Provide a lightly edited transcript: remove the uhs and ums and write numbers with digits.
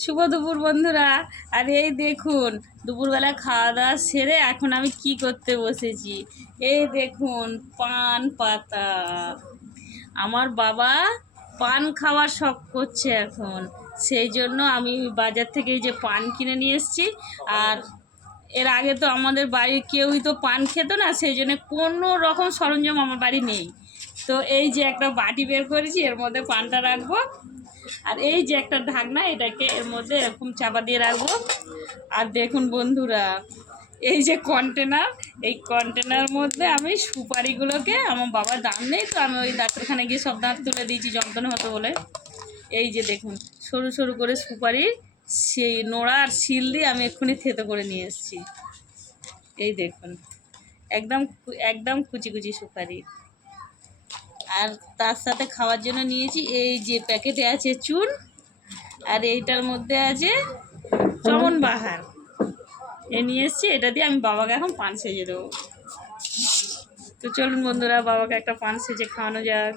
শুভ দুপুর বন্ধুরা। আর এই দেখুন, দুপুরবেলা খাওয়া দাওয়া সেরে এখন আমি কি করতে বসেছি। এই দেখুন, পান পাতা। আমার বাবা পান খাওয়ার শখ করছে এখন, সেই জন্য আমি বাজার থেকে এই যে পান কিনে নিয়ে এসেছি। আর এর আগে তো আমাদের বাড়ির কেউই তো পান খেত না, সেই জন্য কোনো রকম সরঞ্জাম আমার বাড়ি নেই। তো এই যে একটা বাটি বের করেছি, এর মধ্যে পানটা রাখবো। আর এই যে একটা ঢাকনা, এটাকে এর মধ্যে এরকম চাপা দিয়ে রাখবো। আর দেখুন বন্ধুরা, এই যে কন্টেনার, এই কন্টেনার মধ্যে আমি সুপারিগুলোকে, আমার বাবার দাম নেই তো আমি ওই ডাক্তারখানে গিয়ে সব দাঁত তুলে দিয়েছি যন্ত্রণা হতো বলে। এই যে দেখুন, সরু সরু করে সুপারি, সেই নোড়া আর শিল দিয়ে আমি এক্ষুনি থেতো করে নিয়ে এসেছি। এই দেখুন, একদম একদম কুচি কুচি সুপারি। আর তার সাথে খাওয়ার জন্য নিয়েছি এই যে প্যাকেটে আছে চুন, আর এইটার মধ্যে আছে চমন বাহার। এ নিয়ে এসেছি, এটা দিয়ে আমি বাবাকে এখন পান সেজে দেবো। তো চলুন বন্ধুরা, বাবাকে একটা পান সেজে খাওয়ানো যাক।